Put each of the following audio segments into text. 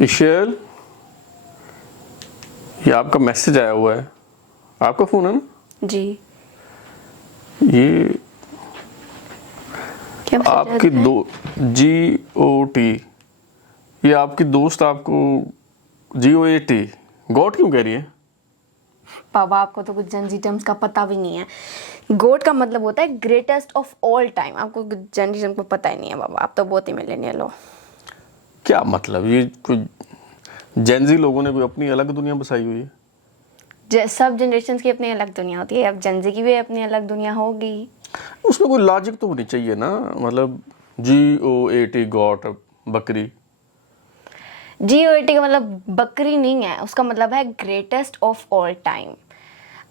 इशेल, ये आपका मैसेज आया हुआ है, आपका फोन है ना? जी। ये क्या आपकी दो GOT, ये आपकी दोस्त आपको GOAT गॉड क्यों कह रही है? बाबा, आपको तो कुछ जनजी टर्म्स का पता भी नहीं है। गोट का मतलब होता है ग्रेटेस्ट ऑफ ऑल टाइम। आपको जनजी टर्म को पता ही नहीं है बाबा, आप तो बहुत ही मिलेनियल हो। क्या मतलब? ये कोई जेनजी लोगों ने कोई अपनी अलग दुनिया बसाई हुई है? सब जनरेशन की अपनी अलग दुनिया होती है, अब जनजी की भी अपनी अलग दुनिया होगी। उसमें कोई लॉजिक तो होनी चाहिए ना, मतलब GOAT गॉट बकरी। GOAT का मतलब बकरी नहीं है, उसका मतलब है ग्रेटेस्ट ऑफ ऑल टाइम।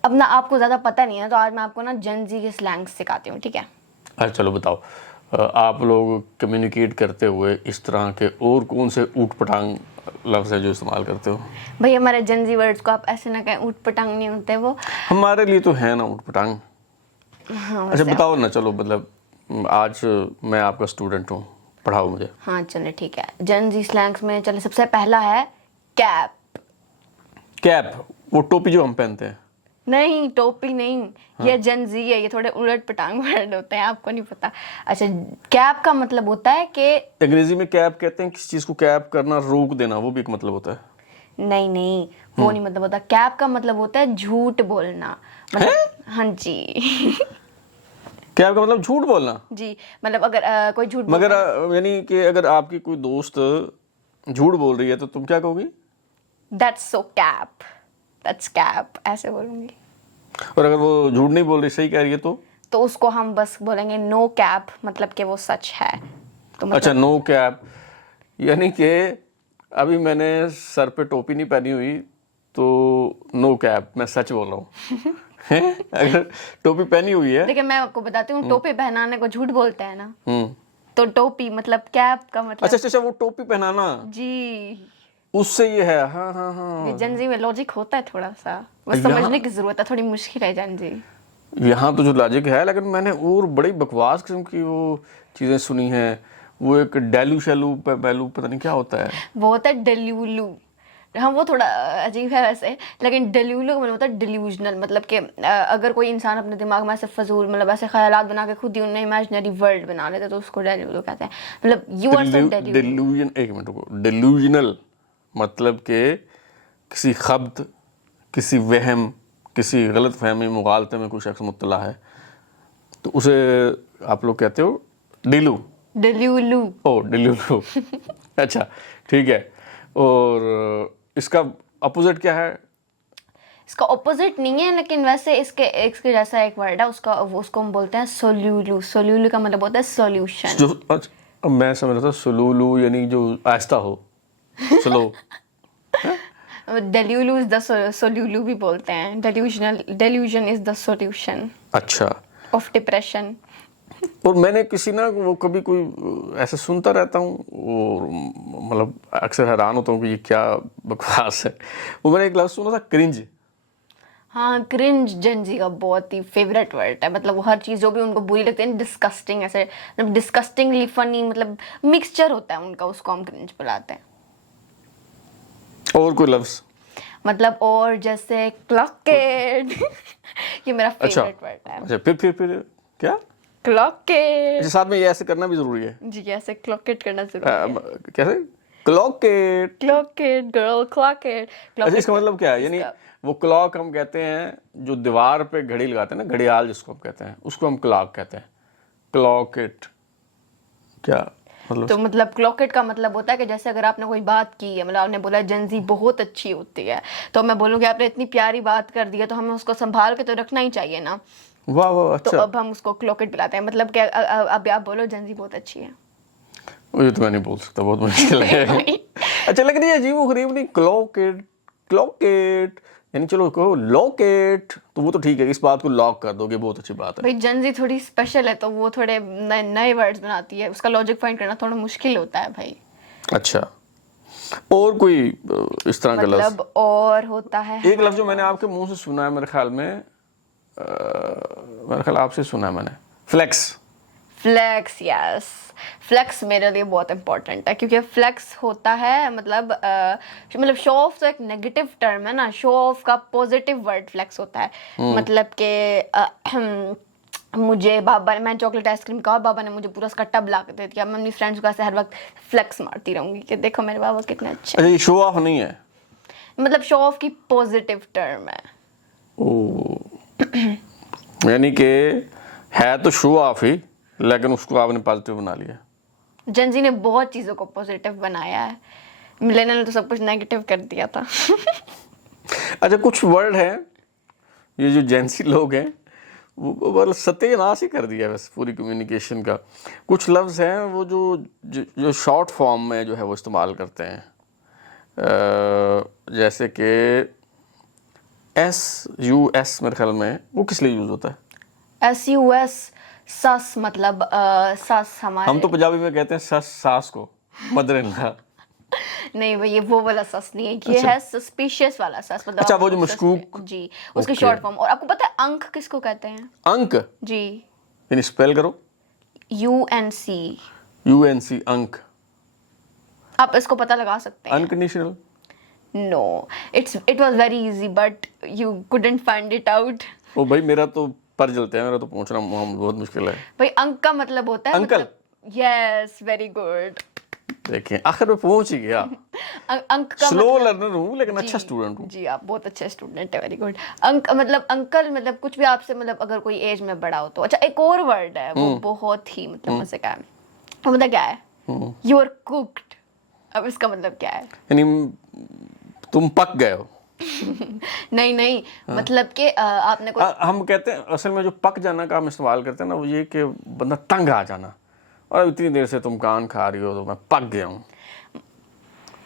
अब ना आपको ज़्यादा पता नहीं है, तो आज मैं आपको ना जनजी के स्लैंग्स सिखाती हूँ, ठीक है? अच्छा चलो बताओ, आप लोग कम्युनिकेट करते हुए इस तरह के और कौन से ऊट पटांग लफ्ज़ है जो इस्तेमाल करते हो? भाई, हमारे जनजी वर्ड्स को आप ऐसे ना कहें, ऊट पटांग नहीं होते वो। हमारे लिए तो है ना ऊट पटांग। हाँ, अच्छा वैसे बताओ ना, चलो मतलब आज मैं आपका स्टूडेंट हूँ, पढ़ाओ मुझे। हाँ चलो ठीक है। जनजी स्लैंग्स में चलो सबसे पहला है कैप। कैप, वो टोपी जो हम पहनते हैं? नहीं, टोपी नहीं। ये जनजी है, ये थोड़े उलट पटांग वर्ड होते हैं, आपको नहीं पता। अच्छा, कैप का मतलब होता है कि अंग्रेजी में कैप कहते हैं किसी चीज को कैप करना, रोक देना, वो भी एक मतलब होता है। नहीं नहीं, वो नहीं मतलब होता। कैप का मतलब होता है झूठ बोलना, मतलब हाँ जी। कैप का मतलब झूठ बोलना? जी, मतलब अगर कोई झूठ मगर बोलता है, यानी कि अगर आपकी कोई दोस्त झूठ बोल रही है तो तुम क्या कहोगी? That's so cap, that's cap, ऐसे बोलूंगी। और अगर वो झूठ नहीं बोल रही, सही कह रही है तो उसको हम बस बोलेंगे नो कैप, मतलब कि वो सच है। तो मतलब अच्छा, नो कैप, यानी कि अभी मैंने सर पे टोपी नहीं पहनी हुई तो नो कैप, मैं सच बोल रहा हूँ। हैं? अगर टोपी पहनी हुई है। देखिए, मैं आपको बताती हूँ, टोपी पहनाने को झूठ बोलते हैं ना, हम्म। तो टोपी मतलब कैप का मतलब। अच्छा अच्छा अच्छा, वो टोपी पहनाना, जी, उससे ये है। हाँ हाँ हाँ। जनजी में लॉजिक होता है थोड़ा सा, बस यहाँ समझने की जरूरत है, थोड़ी मुश्किल है जनजी। यहाँ तो जो लॉजिक है, लेकिन मैंने और बड़ी बकवास किस्म की वो चीजें सुनी हैं। वो एक डेलू शेलू पहलू, पता नहीं क्या होता है। वो होता है डेल्यूलू। हाँ, वो थोड़ा अजीब है वैसे, लेकिन डेल्यूलू का मतलब होता है डिल्यूजनल, मतलब कि अगर कोई इंसान अपने दिमाग में ऐसे फजूल, मतलब ऐसे ख्यालात बना के खुद ही उन्हें इमेजिनरी वर्ल्ड बना लेते, तो उसको डेल्यूलू कहते हैं। मतलब you are so delulu. Delusion, एक मिनट रुको, डिल्यूजनल मतलब कि किसी खब्त, किसी वहम, किसी गलत फहमी मुगालते में कोई शख्स मुब्तला है तो उसे आप लोग कहते हो डिलू। डेल्यूलू। ओ डिल्यूलू। अच्छा ठीक है। और इसका अपोजिट क्या है? इसका ऑपोजिट नहीं है, लेकिन वैसे इसके इसके जैसा एक वर्ड है उसका, उसको हम बोलते हैं सोल्यूलू। सोल्यूलू का मतलब होता है सॉल्यूशन। जो अच्छा, अब मैं समझ रहा था सुलूलू यानी जो आहिस्ता हो, slow. Delulu is the solulu भी बोलते हैं। Delusional, delusion is the solution अच्छा। Of depression. और मैंने किसी ना वो कभी कोई ऐसे सुनता रहता हूँ और मतलब अक्सर हैरान होता हूँ कि ये क्या बकवास है। वो मैंने एक लफ्ज़ सुना था, क्रिंज। हाँ, क्रिंज जनजी का बहुत ही फेवरेट वर्ड है, मतलब वो हर चीज़ जो भी उनको बुरी लगती है, डिस्कस्टिंग, ऐसे मतलब डिस्कस्टिंगली फनी, मतलब मिक्सचर होता है उनका, उसको हम क्रिंज बुलाते हैं। और कोई लफ्ज़? मतलब और जैसे क्लॉकेड। ये मेरा अच्छा फेवरेट वर्ड है। अच्छा, फिर क्या? क्लॉकेड। अच्छा, साथ में ये ऐसे करना भी ज़रूरी है? जी, ऐसे क्लॉकेट करना जरूरी है। कैसे? क्लॉकेट। Clocked girl, clocked. अच्छा, इसका मतलब क्या है? यानी इसका वो क्लॉक हम कहते हैं जो दीवार पे घड़ी लगाते हैं ना, घड़ियाल जिसको हम कहते हैं, उसको हम क्लॉक कहते हैं। क्लॉकेट क्या मतलब? तो मतलब क्लॉकेट का मतलब होता है कि जैसे अगर आपने कोई बात की है, मतलब आपने बोला जनजी बहुत अच्छी होती है, तो मैं बोलूँगी आपने इतनी प्यारी बात कर दी है, तो हमें उसको संभाल के तो रखना ही चाहिए ना। वाह वाह, तो अच्छा। अब हम उसको क्लॉकेट बुलाते हैं, मतलब कि अब आप बोलो जनजी बहुत अच्छी है। ये तो मैं नहीं बोल सकता, बहुत मुश्किल है। अच्छा, लेकिन ये अजीब गरीब नहीं, क्लॉकेट, क्लॉकेट यानी चलो कहो लॉकेट, तो वो तो ठीक है, इस बात को लॉक कर दोगे, बहुत अच्छी बात है। भाई जनजी थोड़ी स्पेशल है, तो वो थोड़े नए नए वर्ड्स बनाती है, उसका लॉजिक फाइंड करना थोड़ा मुश्किल होता है भाई। अच्छा, और कोई इस तरह का लफ्ज? मतलब और होता है एक लफ्ज जो मैंने आपके मुंह से सुना है मेरे ख्याल में, मेरे ख्याल आपसे सुना है मैंने, फ्लेक्स। फ्लेक्स, यस, फ्लेक्स मेरे लिए बहुत इंपॉर्टेंट है, क्योंकि फ्लेक्स होता है मतलब शो ऑफ तो एक नेगेटिव टर्म है ना, शो ऑफ का पॉजिटिव वर्ड फ्लेक्स होता है। मतलब कि मुझे बाबा ने, मैं चॉकलेट आइसक्रीम का, बाबा ने मुझे पूरा उसका टब ला के दे दिया, मैं अपनी फ्रेंड्स को ऐसे हर वक्त फ्लेक्स मारती रहूंगी कि देखो मेरे बाबा कितने अच्छे अच्छा, ये शो ऑफ नहीं है? हैं। मतलब शो ऑफ की पॉजिटिव टर्म है। ओ यानी कि है तो शो ऑफ ही, लेकिन उसको आपने पॉजिटिव बना लिया। जेंजी ने बहुत चीज़ों को पॉजिटिव बनाया है, मिलेनियल ने तो सब कुछ नेगेटिव कर दिया था। अच्छा, कुछ वर्ड हैं ये जो जेंसी लोग हैं वो मतलब सत्यानाश ही कर दिया है बस पूरी कम्युनिकेशन का। कुछ लफ्ज़ हैं वो जो शॉर्ट फॉर्म में जो है वो इस्तेमाल करते हैं, जैसे कि SUS मेरे ख्याल में वो किस लिए यूज़ होता है? SUS, सस, मतलब सस हमारे, हम तो पंजाबी में कहते हैं सस सास को, मदर इन लॉ। नहीं भाई ये वो वाला सस नहीं है, ये है सस्पिशियस वाला सस, मतलब अच्छा, वो आपको जो मशकूक। जी, उसकी ओके। Short form. और आपको पता है अंक किसको कहते हैं? अंक जी, यानी स्पेल करो। UNC। UNC, अंक। आप इसको पता लगा सकते हैं। Unconditional. No, it was very easy but you couldn't find it out. ओ भाई, मेरा तो पर जलते हैं, मेरा तो पहुंचना बहुत मुश्किल है। भाई अंक का मतलब होता है अंकल। Yes, very good. देखें आखिर में पहुंच ही गया। अंक का स्लो मतलब, लर्नर हूँ लेकिन अच्छा स्टूडेंट हूँ। जी आप बहुत अच्छे स्टूडेंट है, वेरी गुड। अंक मतलब अंकल, मतलब कुछ भी आपसे, मतलब अगर कोई एज में बड़ा हो तो। अच्छा, एक और वर्ड है वो बहुत ही मतलब मजे का है, वो मतलब क्या है? You are cooked. अब इसका मतलब क्या है? यानी तुम पक गए हो। नहीं नहीं, मतलब कि आपने कोई, हम कहते हैं असल में जो पक जाना का हम इस्तेमाल करते हैं ना, वो ये कि बंदा तंग आ जाना, और इतनी देर से तुम कान खा रही हो तो मैं पक गया हूँ।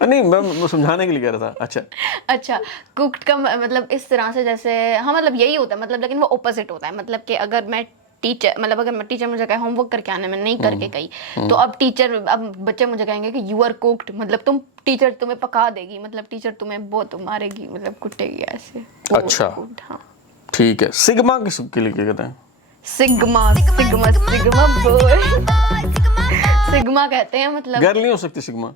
नहीं, मैं समझाने के लिए कह रहा था। अच्छा अच्छा, कुक्ड का मतलब इस तरह से, जैसे हाँ मतलब यही होता है, मतलब लेकिन वो ऑपोजिट होता है। मतलब कि अगर मैं टीचर, मतलब अगर मैं टीचर मुझे कहे होमवर्क करके आना, मैं नहीं करके गई, तो अब बच्चे मुझे कहेंगे कि यू आर कुक्ड, मतलब तुम, टीचर तुम्हें पका देगी, मतलब टीचर तुम्हें बहुत मारेगी, मतलब कुटेगी ऐसे। अच्छा, कुक्ड, हाँ। ठीक है। सिग्मा किसके लिए क्या कहते हैं? Sigma, sigma, sigma boy, sigma कहते हैं, मतलब गर्ल नहीं हो सकती सिग्मा?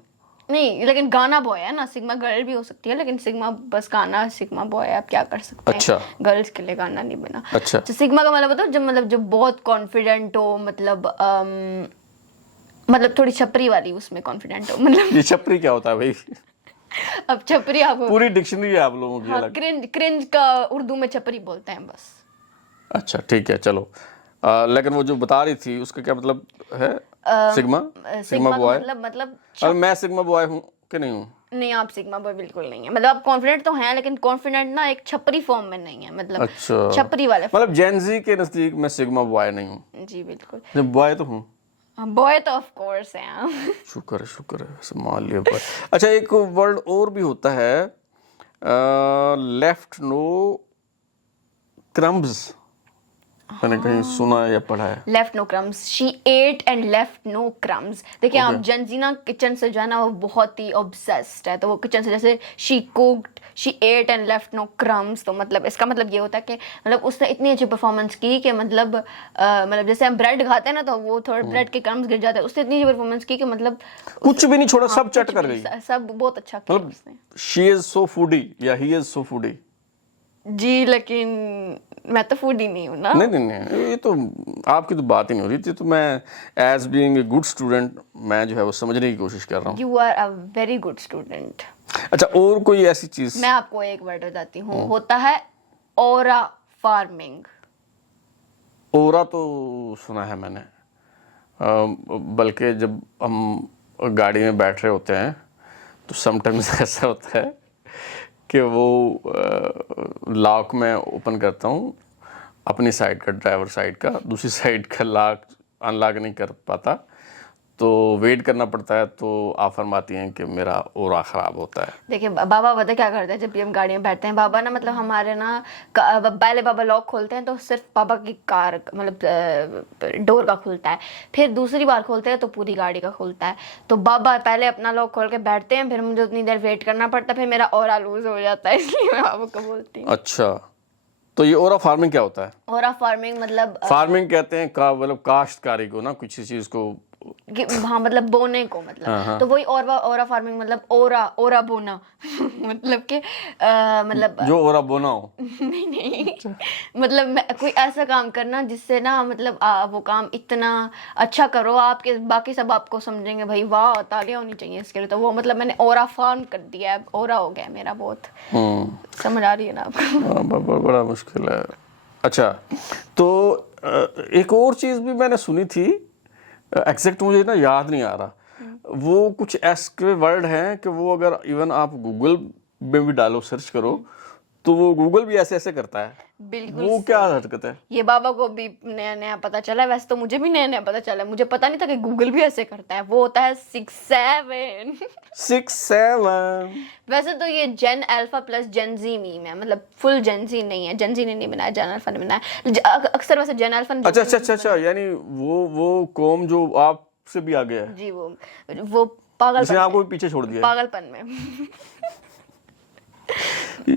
नहीं, लेकिन गाना बॉय है ना, सिग्मा गर्ल भी हो सकती है, लेकिन सिग्मा बस गाना, सिग्मा बॉय आप क्या कर सकते हैं। अच्छा। गर्ल्स के लिए गाना नहीं बना। अच्छा। तो सिग्मा का मतलब बताओ, जब बहुत कॉन्फिडेंट हो, मतलब थोड़ी छपरी वाली उसमें कॉन्फिडेंट हो, मतलब ये छपरी क्या होता है भाई? अब छपरी आपको, पूरी डिक्शनरी है आप लोगों की हाँ, अलग। क्रिंज का उर्दू में छपरी बोलते हैं बस। अच्छा ठीक है, चलो। लेकिन वो जो बता रही थी उसका क्या मतलब है? सिग्मा, सिग्मा का बॉय। मतलब और मैं सिग्मा बॉय हूँ कि नहीं हूँ? नहीं, आप सिग्मा बॉय बिल्कुल नहीं है, मतलब आप कॉन्फिडेंट तो हैं, लेकिन कॉन्फिडेंट ना एक छपरी फॉर्म में नहीं है, मतलब अच्छा, छपरी वाले मतलब जेनजी के नजदीक मैं सिग्मा बॉय नहीं हूँ। form। जी बिल्कुल, जब बॉय तो हूँ। बॉय तो ऑफ कोर्स है आप। शुक्र है, संभाल लिया बॉय। अच्छा, एक वर्ड और भी होता है, लेफ्ट नो क्रम्स, मैंने कहीं सुना या पढ़ा है। Left no crumbs, she ate and left no crumbs. देखिए आप, जनजीना किचन से जो है ना वो बहुत ही ऑब्सेस्ड है, तो वो किचन से, जैसे she cooked, she ate and left no crumbs, तो मतलब इसका मतलब ये होता है कि मतलब उसने इतनी अच्छी परफॉर्मेंस की कि मतलब जैसे हम ब्रेड खाते हैं ना, तो वो थोड़े ब्रेड के क्रम्स गिर जाते हैं, उसने इतनी अच्छी परफॉर्मेंस की कि मतलब कुछ भी नहीं छोड़ा, सब कुछ चट कर भी गई। सब बहुत अच्छा किया मतलब उसने। शी इज सो फूडी या ही इज सो फूडी। जी, लेकिन मैं तो फूड ही नहीं हूँ ना। नहीं, ये तो आपकी तो बात ही नहीं हो रही थी। तो मैं as being a good student, मैं जो है वो समझने की कोशिश कर रहा हूँ। You are a very good student. अच्छा, और कोई ऐसी चीज? मैं आपको एक वर्ड बताती हूँ, होता है ओरा फार्मिंग। ओरा तो सुना है मैंने, बल्कि जब हम गाड़ी में बैठ रहे होते हैं तो समटाइम्स ऐसा होता है कि वो लॉक में ओपन करता हूँ अपनी साइड का, ड्राइवर साइड का, दूसरी साइड का लॉक अनलॉक नहीं कर पाता, तो वेट करना पड़ता है। तो आप फरमाती हैं कि मेरा ओरा ख़राब होता है। देखिए बाबा पता क्या करते हैं, जब भी हम गाड़ी में बैठते हैं, बाबा ना मतलब हमारे ना पहले बाबा लॉक खोलते हैं तो सिर्फ बाबा की कार मतलब डोर का खुलता है, फिर दूसरी बार खोलते हैं तो पूरी गाड़ी का खुलता है। तो बाबा पहले अपना लॉक खोल के बैठते हैं, फिर मुझे उतनी देर वेट करना पड़ता है, फिर मेरा ओरा लूज हो जाता है, इसलिए मैं बाबा को बोलती हूँ। अच्छा, तो ये ओरा फार्मिंग क्या होता है? ओरा फार्मिंग मतलब फार्मिंग कहते हैं का मतलब काश्तकारी को ना, कुछ चीज को हाँ मतलब बोने को मतलब, तो वही ओरा फार्मिंग मतलब ओरा बोना मतलब कि मतलब जो ओरा बोना हो। नहीं मतलब कोई ऐसा काम करना जिससे ना मतलब वो काम इतना अच्छा करो आपके बाकी सब आपको समझेंगे भाई वाह तालियां होनी चाहिए इसके लिए, तो वो मतलब मैंने ओरा फार्म कर दिया है, ओरा हो गया मेरा बहुत। समझ आ रही है ना आपको? बड़ा मुश्किल है। अच्छा, तो एक और चीज भी मैंने सुनी थी, एग्जैक्ट मुझे ना याद नहीं आ रहा, वो कुछ ऐसे वर्ड हैं कि वो अगर इवन आप गूगल में भी डालो, सर्च करो, तो वो गूगल भी ऐसे ऐसे करता है। बिल्कुल वो क्या हरकत है? ये बाबा को भी नया नया पता चला है, वैसे तो मुझे भी नया नया पता चला है, मुझे पता नहीं था कि गूगल भी ऐसे करता है। वो होता है 6-7। वैसे तो ये जेन अल्फा प्लस जेन जी मीम है, मतलब फुल जेन जी नहीं है, जेन जी ने नहीं बनाया, जेन अल्फा ने बनाया। अक्सर वैसे जेन अल्फा अच्छा, यानी वो कौम जो आपसे भी आगे है जी, वो पागलपन जिसने आपको भी पीछे छोड़ दिया है। पागलपन में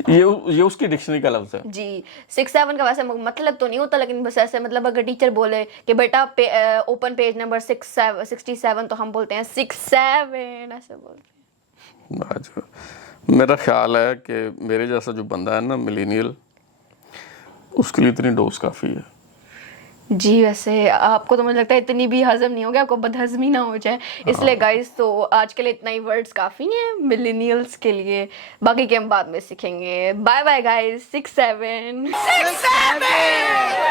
ये उसकी डिक्शनरी का लफ्ज है जी। 6-7 का वैसे मतलब तो नहीं होता, लेकिन बस ऐसे मतलब अगर टीचर बोले कि बेटा ओपन पेज नंबर 67 तो हम बोलते हैं 6-7 ऐसे बोलते हैं। मेरा ख्याल है कि मेरे जैसा जो बंदा है ना मिलेनियल, उसके लिए इतनी डोज काफी है। जी वैसे आपको तो मुझे लगता है इतनी भी हजम नहीं होगी, आपको बदहजमी ना हो जाए, इसलिए गाइस तो आज के लिए इतना ही वर्ड्स काफ़ी है मिलेनियल्स के लिए, बाकी के हम बाद में सीखेंगे। Bye bye guys. 6-7